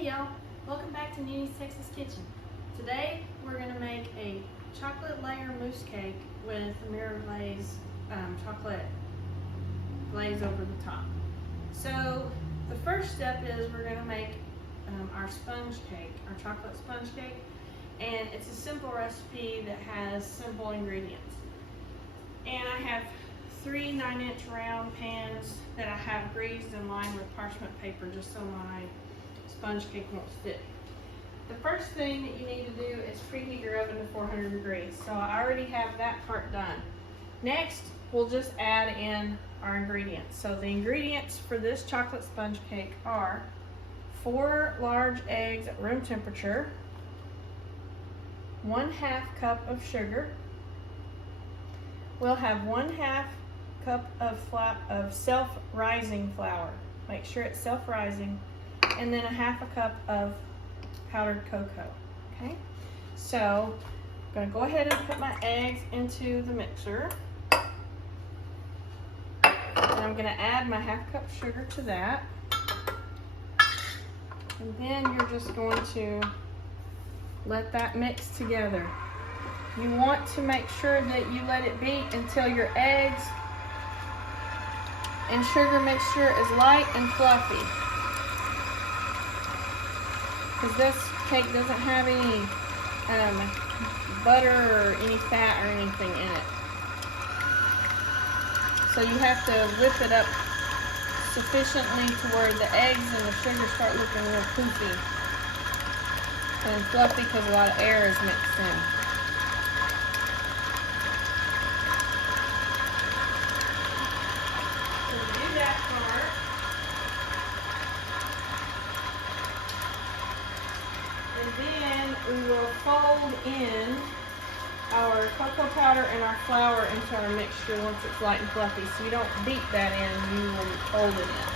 Hey y'all, welcome back to Nini's Texas Kitchen. Today we're going to make a chocolate layer mousse cake with mirror glaze, chocolate glaze over the top. So the first step is we're going to make our sponge cake, our chocolate sponge cake, and it's a simple recipe that has simple ingredients. And I have 3 9-inch round pans that I have greased and lined with parchment paper just so my sponge cake won't stick. The first thing that you need to do is preheat your oven to 400 degrees. So I already have that part done. Next, we'll just add in our ingredients. So the ingredients for this chocolate sponge cake are 4 large eggs at room temperature, 1/2 cup of sugar. We'll have 1/2 cup of self-rising flour. Make sure it's self-rising. And then 1/2 cup of powdered cocoa. Okay, so I'm going to go ahead and put my eggs into the mixer. And I'm going to add my 1/2 cup sugar to that. And then you're just going to let that mix together. You want to make sure that you let it beat until your eggs and sugar mixture is light and fluffy. Because this cake doesn't have any butter or any fat or anything in it. So you have to whip it up sufficiently to where the eggs and the sugar start looking real poofy and fluffy because a lot of air is mixed in. So to do that part, and then we will fold in our cocoa powder and our flour into our mixture once it's light and fluffy. So you don't beat that in, you will fold it in.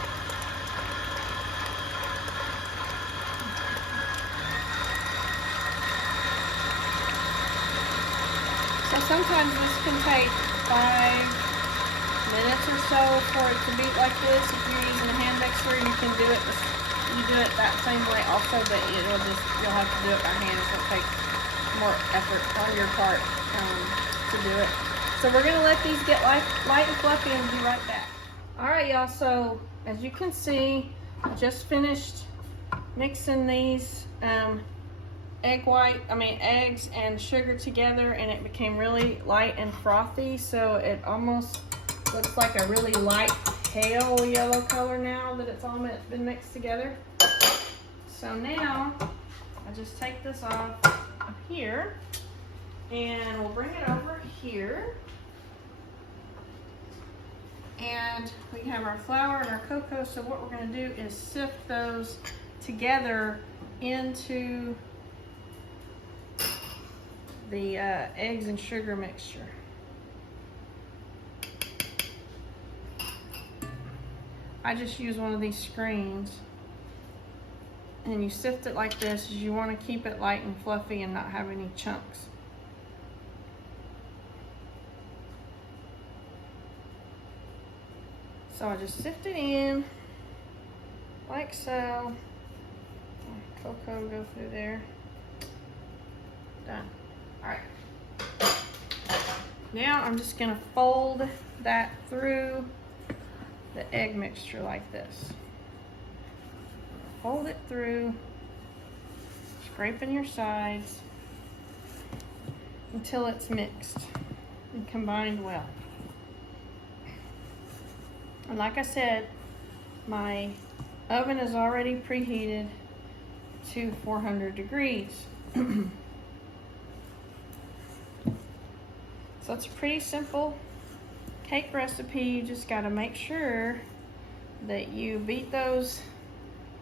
So sometimes this can take 5 minutes or so for it to beat like this. If you're using a hand mixer, you can do it. You do it that same way also, but you'll have to do it by hand, so it takes more effort on your part to do it. So we're gonna let these get light and fluffy and be right back. All right, y'all. So as you can see, I just finished mixing these eggs and sugar together, and it became really light and frothy. So it almost looks like a really light pale yellow color now that it's all been mixed together. So now I just take this off of here and we'll bring it over here. And we have our flour and our cocoa. So what we're going to do is sift those together into the eggs and sugar mixture. I just use one of these screens, and you sift it like this. You want to keep it light and fluffy and not have any chunks. So I just sift it in like so. Cocoa go through there. Done. All right. Now I'm just gonna fold that through the egg mixture like this. Fold it through, scraping your sides until it's mixed and combined well. And like I said, my oven is already preheated to 400 degrees. So it's a pretty simple cake recipe. You just got to make sure that you beat those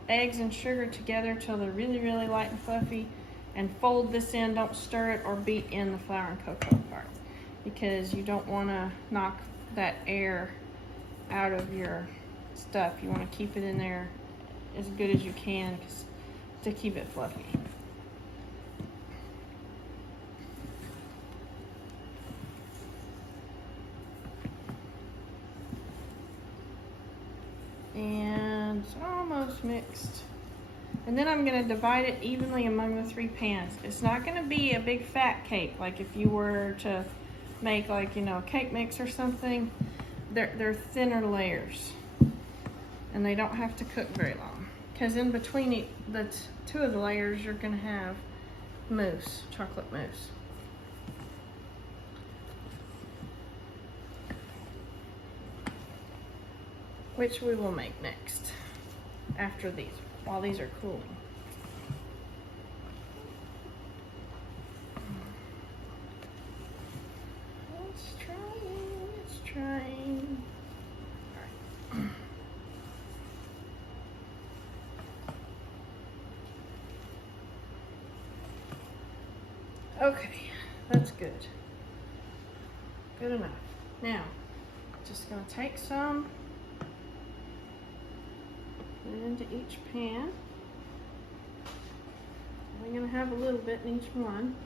eggs and sugar together till they're really, really light and fluffy, and fold this in. Don't stir it or beat in the flour and cocoa part, because you don't want to knock that air out of your stuff. You want to keep it in there as good as you can to keep it fluffy. And it's almost mixed. And then I'm gonna divide it evenly among the 3 pans. It's not gonna be a big fat cake like if you were to make like, you know, a cake mix or something. They're thinner layers. And they don't have to cook very long. Because in between the 2 of the layers, you're gonna have mousse, chocolate mousse. Which we will make next, after these, while these are cooling. Let's try. All right. Okay, that's good. Good enough. Now, just gonna take some, put it into each pan. I'm gonna have a little bit in each one.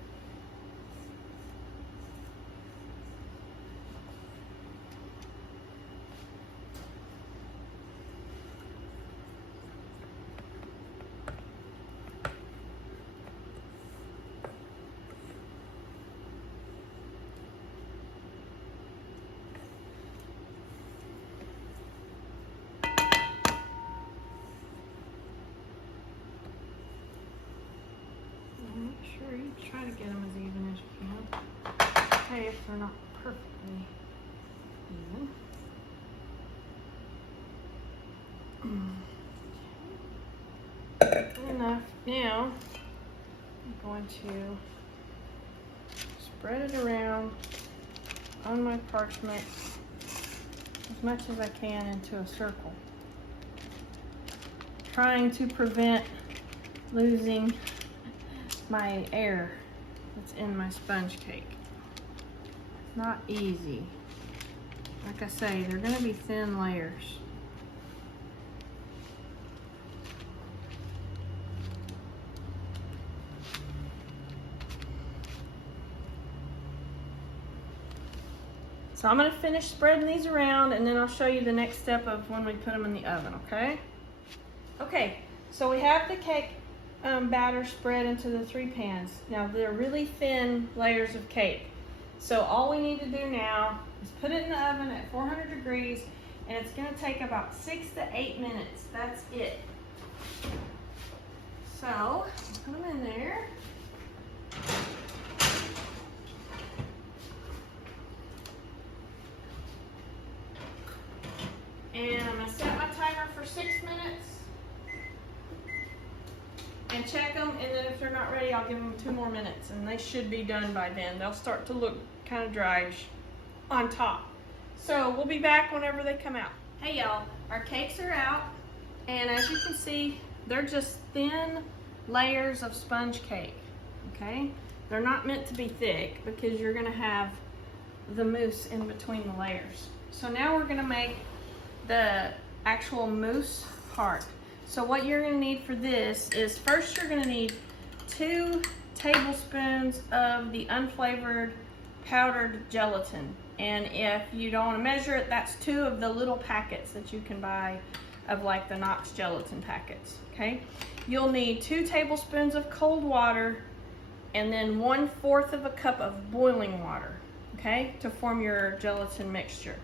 Make sure you try to get them as even as you can. Okay, if they're not perfectly even. Good enough. Now, I'm going to spread it around on my parchment as much as I can into a circle, trying to prevent losing my air that's in my sponge cake. It's not easy. Like I say, they're gonna be thin layers. So I'm gonna finish spreading these around and then I'll show you the next step of when we put them in the oven, okay? Okay, so we have the cake batter spread into the 3 pans. Now they're really thin layers of cake. So all we need to do now is put it in the oven at 400 degrees and it's gonna take about 6 to 8 minutes. That's it. So, put them in there. And I'm gonna set my timer for 6 minutes. And check them, and then if they're not ready, I'll give them 2 more minutes, and they should be done by then. They'll start to look kind of dryish on top. So we'll be back whenever they come out. Hey y'all, our cakes are out, and as you can see, they're just thin layers of sponge cake, okay? They're not meant to be thick because you're gonna have the mousse in between the layers. So now we're gonna make the actual mousse part. So what you're gonna need for this is, first you're gonna need 2 tablespoons of the unflavored powdered gelatin. And if you don't wanna measure it, that's 2 of the little packets that you can buy of like the Knox gelatin packets, okay? You'll need 2 tablespoons of cold water and then 1/4 of a cup of boiling water, okay? To form your gelatin mixture.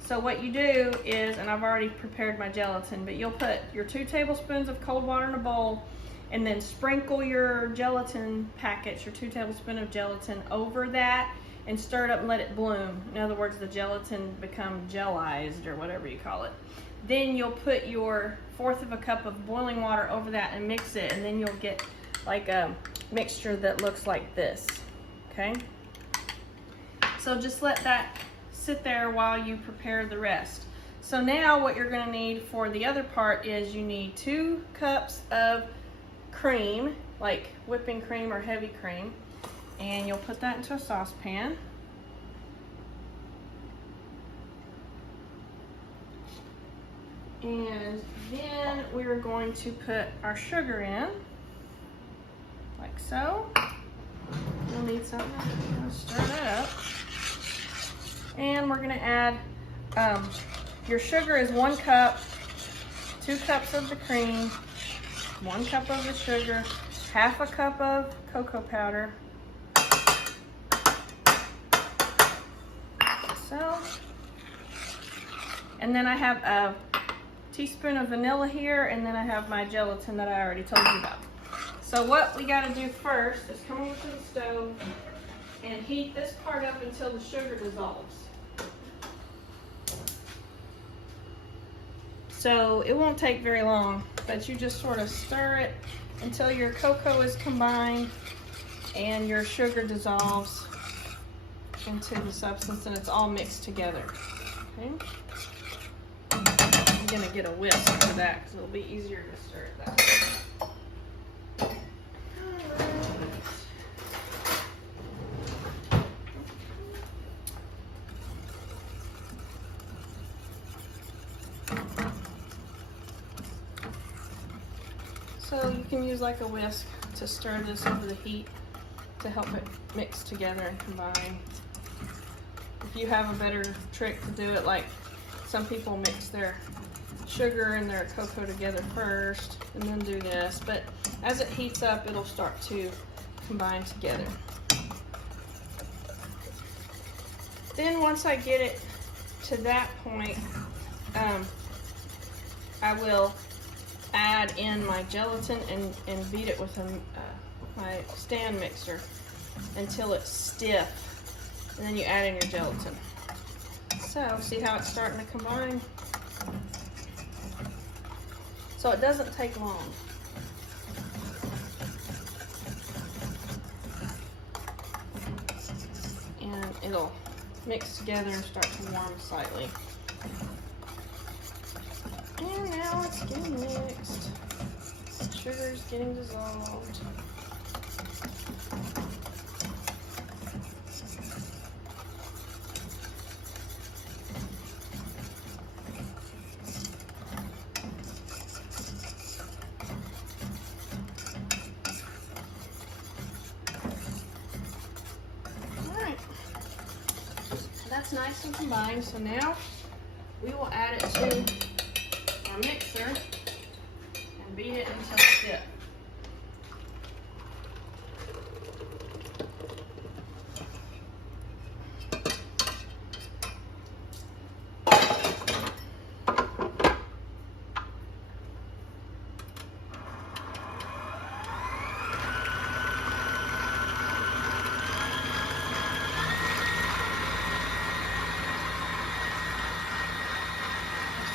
So what you do is, and I've already prepared my gelatin, but you'll put your 2 tablespoons of cold water in a bowl and then sprinkle your gelatin packets, your 2 tablespoons of gelatin over that and stir it up and let it bloom. In other words, the gelatin become gelized or whatever you call it. Then you'll put your 1/4 of a cup of boiling water over that and mix it, and then you'll get like a mixture that looks like this, okay? So just let that sit there while you prepare the rest. So now what you're gonna need for the other part is you need 2 cups of cream, like whipping cream or heavy cream, and you'll put that into a saucepan. And then we're going to put our sugar in, like so. You'll need something to stir that up. And we're gonna add, your sugar is 1 cup, 2 cups of the cream, 1 cup of the sugar, half a cup of cocoa powder. So, and then I have a teaspoon of vanilla here, and then I have my gelatin that I already told you about. So what we gotta do first is come over to the stove and heat this part up until the sugar dissolves. So it won't take very long, but you just sort of stir it until your cocoa is combined and your sugar dissolves into the substance and it's all mixed together. Okay? I'm gonna get a whisk for that because it'll be easier to stir it that way. So you can use like a whisk to stir this over the heat to help it mix together and combine. If you have a better trick to do it, like some people mix their sugar and their cocoa together first and then do this, but as it heats up it'll start to combine together. Then once I get it to that point, I will add in my gelatin and beat it with my stand mixer until it's stiff, and then you add in your gelatin. So see how it's starting to combine? So it doesn't take long. And it'll mix together and start to warm slightly. And now it's getting mixed. Sugar's getting dissolved. Alright. That's nice and combined. So now we will add it to our mixer and beat it until it's stiff.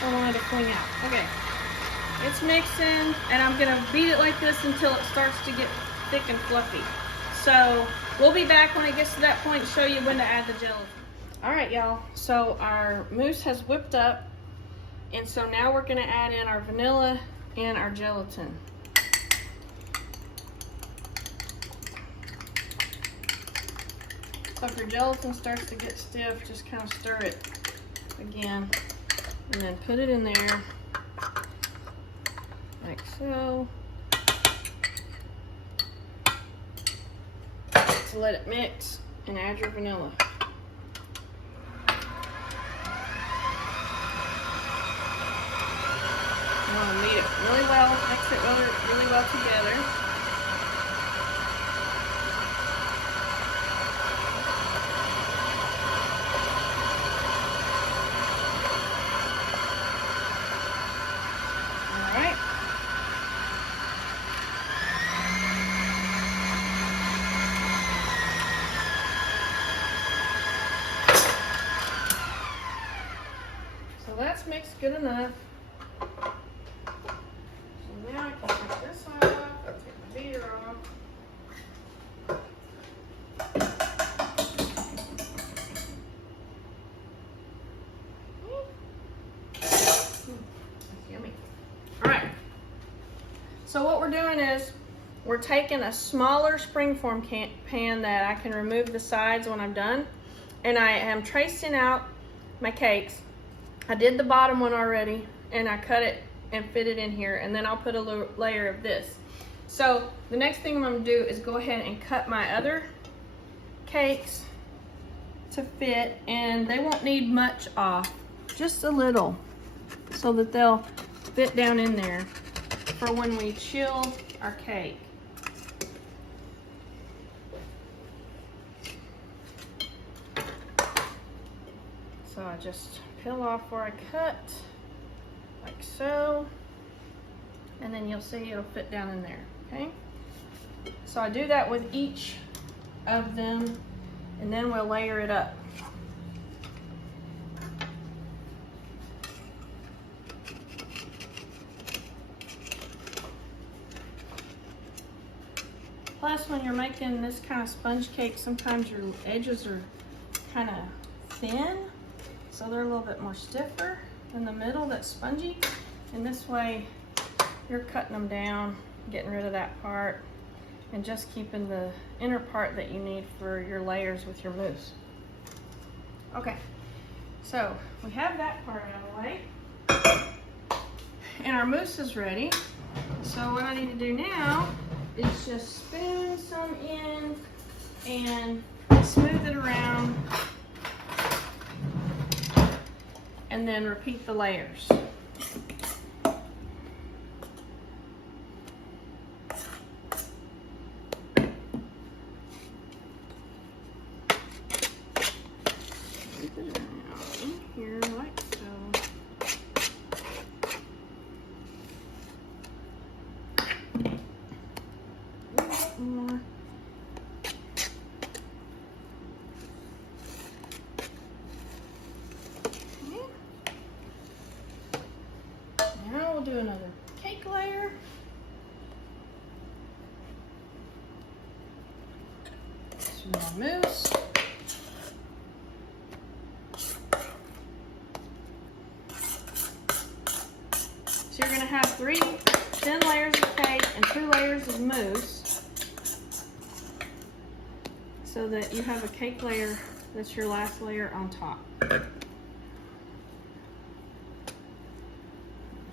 I wanted to clean out. Okay, it's mixing, and I'm gonna beat it like this until it starts to get thick and fluffy. So we'll be back when it gets to that point to show you when to add the gelatin. All right, y'all. So our mousse has whipped up, and so now we're gonna add in our vanilla and our gelatin. So if your gelatin starts to get stiff, just kind of stir it again. And then put it in there, like so, to let it mix, and add your vanilla. You want to knead it really well, mix it really well together. So that's mixed good enough. So now I can take this off, I'll take the beater off. That's yummy. Alright. So what we're doing is we're taking a smaller springform pan that I can remove the sides when I'm done, and I am tracing out my cakes. I did the bottom one already, and I cut it and fit it in here, and then I'll put a layer of this. So the next thing I'm going to do is go ahead and cut my other cakes to fit, and they won't need much off, just a little, so that they'll fit down in there for when we chill our cake. So I just peel off where I cut, like so, and then you'll see it'll fit down in there, okay? So I do that with each of them, and then we'll layer it up. Plus, when you're making this kind of sponge cake, sometimes your edges are kind of thin, so they're a little bit more stiffer in the middle that's spongy. And this way, you're cutting them down, getting rid of that part, and just keeping the inner part that you need for your layers with your mousse. Okay, so we have that part out of the way, and our mousse is ready. So what I need to do now is just spoon some in and smooth it around, and then repeat the layers. Here like so. A little bit more. Okay. Now we'll do another cake layer. Some more mousse. So you're going to have 3 thin layers of cake and 2 layers of mousse, so that you have a cake layer that's your last layer on top.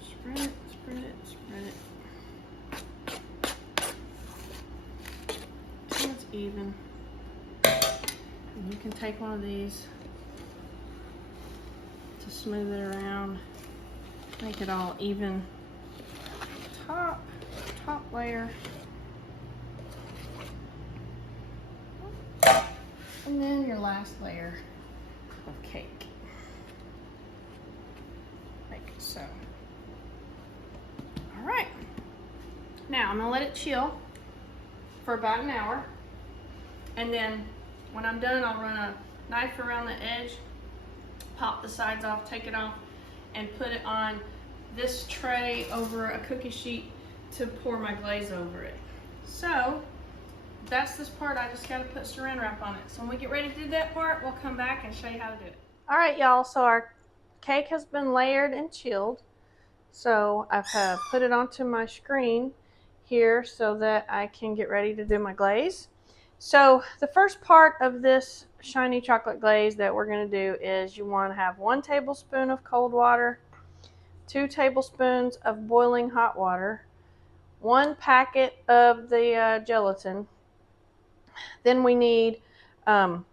Spread it, spread it, spread it. So it's even. And you can take one of these to smooth it around. Make it all even. Top layer. And then your last layer of cake. Like so. All right. Now I'm gonna let it chill for about an hour. And then when I'm done, I'll run a knife around the edge, pop the sides off, take it off, and put it on this tray over a cookie sheet to pour my glaze over it. So that's this part. I just got to put saran wrap on it. So when we get ready to do that part, we'll come back and show you how to do it. All right, y'all, so our cake has been layered and chilled. So I've put it onto my screen here so that I can get ready to do my glaze. So the first part of this shiny chocolate glaze that we're going to do is you want to have 1 tablespoon of cold water, 2 tablespoons of boiling hot water, 1 packet of the gelatin. Then we need 2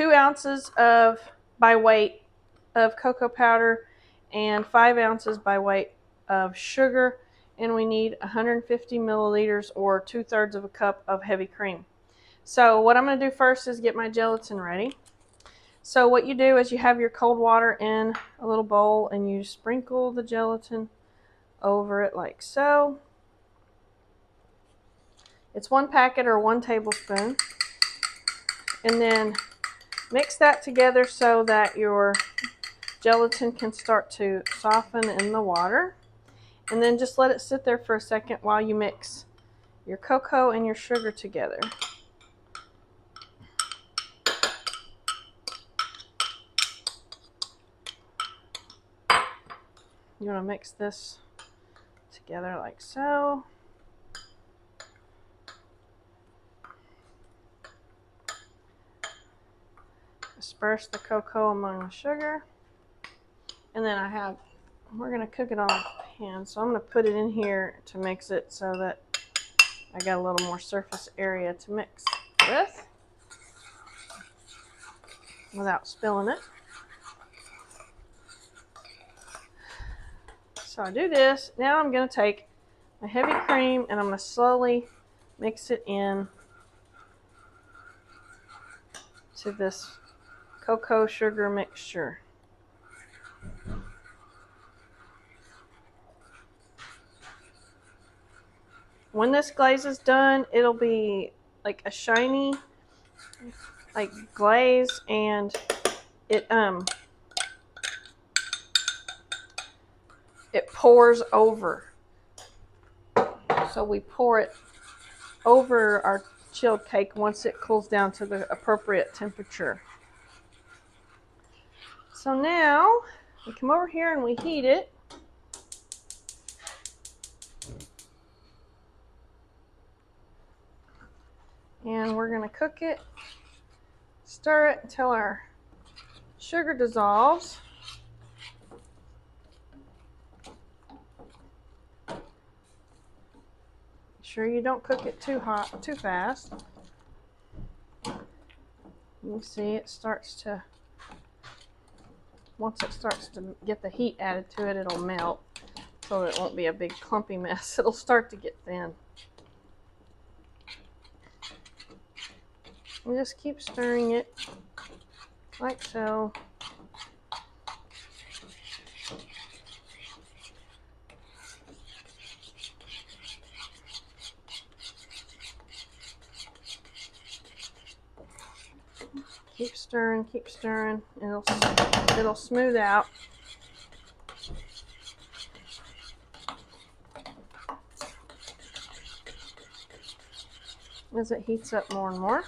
ounces of by weight of cocoa powder and 5 ounces by weight of sugar, and we need 150 milliliters or 2/3 of a cup of heavy cream. So what I'm going to do first is get my gelatin ready. So what you do is you have your cold water in a little bowl and you sprinkle the gelatin over it like so. It's 1 packet or 1 tablespoon. And then mix that together so that your gelatin can start to soften in the water. And then just let it sit there for a second while you mix your cocoa and your sugar together. You want to mix this together like so. Disperse the cocoa among the sugar. And then we're going to cook it on a pan. So I'm going to put it in here to mix it so that I got a little more surface area to mix with without spilling it. So I do this. Now I'm going to take my heavy cream, and I'm going to slowly mix it in to this cocoa sugar mixture. When this glaze is done, it'll be like a shiny like glaze, and it pours over. So we pour it over our chilled cake once it cools down to the appropriate temperature. So now we come over here and we heat it. And we're going to cook it, stir it until our sugar dissolves. Make sure you don't cook it too hot, too fast. You can see it starts to, once it starts to get the heat added to it, it'll melt so that it won't be a big clumpy mess. It'll start to get thin. And just keep stirring it like so. Keep stirring, and it'll smooth out. As it heats up more and more.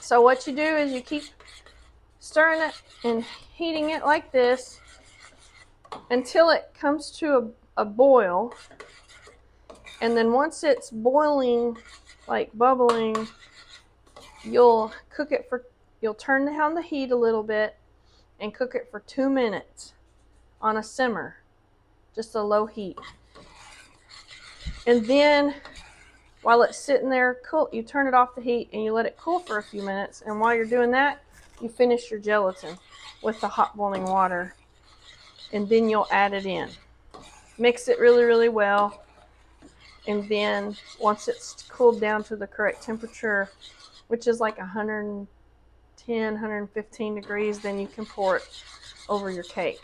So what you do is you keep stirring it and heating it like this until it comes to a boil. And then once it's boiling, like bubbling, you'll turn down the heat a little bit and cook it for 2 minutes on a simmer, just a low heat. And then while it's sitting there cool, you turn it off the heat and you let it cool for a few minutes. And while you're doing that, you finish your gelatin with the hot boiling water, and then you'll add it in. Mix it really, really well. And then once it's cooled down to the correct temperature, which is like 110, 115 degrees, then you can pour it over your cake.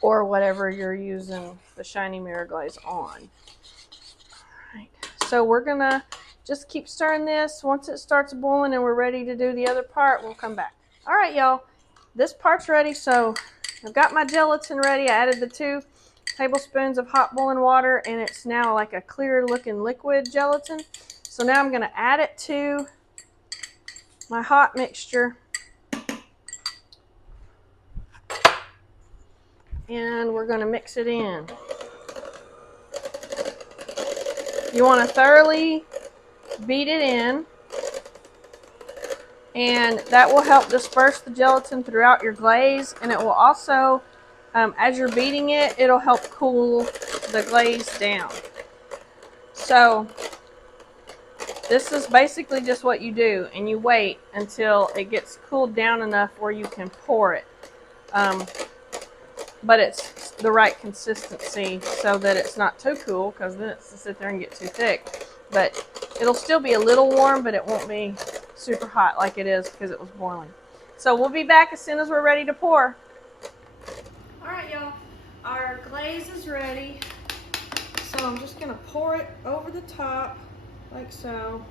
Or whatever you're using the shiny mirror glaze on. Alright, so we're gonna just keep stirring this. Once it starts boiling and we're ready to do the other part, we'll come back. Alright, y'all, this part's ready, so I've got my gelatin ready. I added the 2 tablespoons of hot boiling water, and it's now like a clear looking liquid gelatin. So now I'm going to add it to my hot mixture, and we're going to mix it in. You want to thoroughly beat it in, and that will help disperse the gelatin throughout your glaze, and it will also, as you're beating it, it'll help cool the glaze down. So this is basically just what you do, and you wait until it gets cooled down enough where you can pour it. But it's the right consistency so that it's not too cool, because then it's to sit there and get too thick. But it'll still be a little warm, but it won't be super hot like it is because it was boiling. So we'll be back as soon as we're ready to pour. Alright, y'all, our glaze is ready. So I'm just going to pour it over the top like so.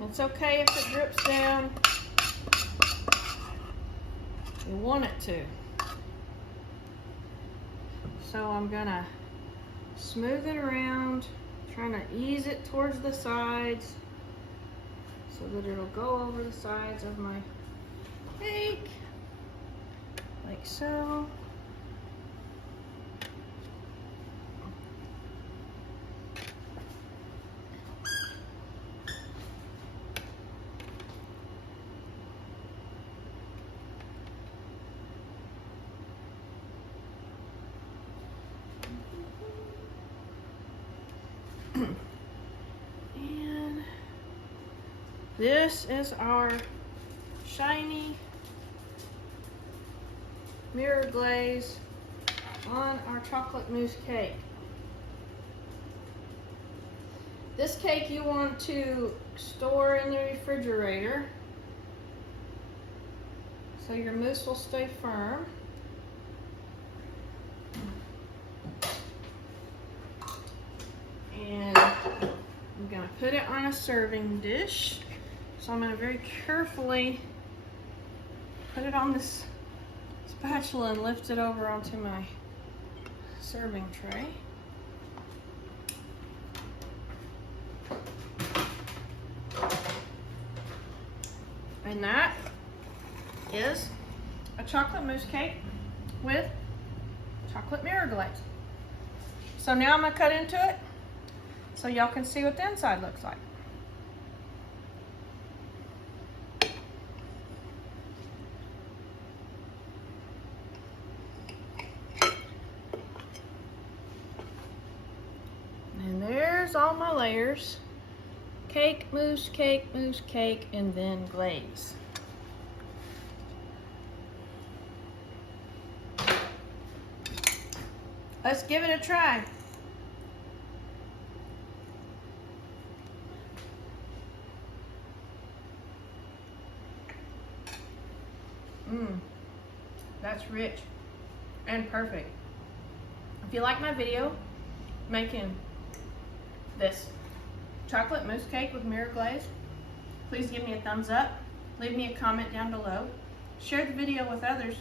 It's okay if it drips down. You want it to. So I'm gonna smooth it around, trying to ease it towards the sides so that it'll go over the sides of my cake, like so. And this is our shiny mirror glaze on our chocolate mousse cake. This cake you want to store in the refrigerator so your mousse will stay firm. And I'm going to put it on a serving dish. So I'm going to very carefully put it on this spatula and lift it over onto my serving tray. And that is a chocolate mousse cake with chocolate mirror glaze. So now I'm going to cut into it so y'all can see what the inside looks like. And there's all my layers. Cake, mousse, and then glaze. Let's give it a try. That's rich and perfect. If you like my video making this chocolate mousse cake with mirror glaze, please give me a thumbs up. Leave me a comment down below. Share the video with others.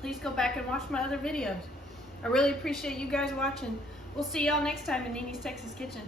Please go back and watch my other videos. I really appreciate you guys watching. We'll see y'all next time in Nini's Texas Kitchen.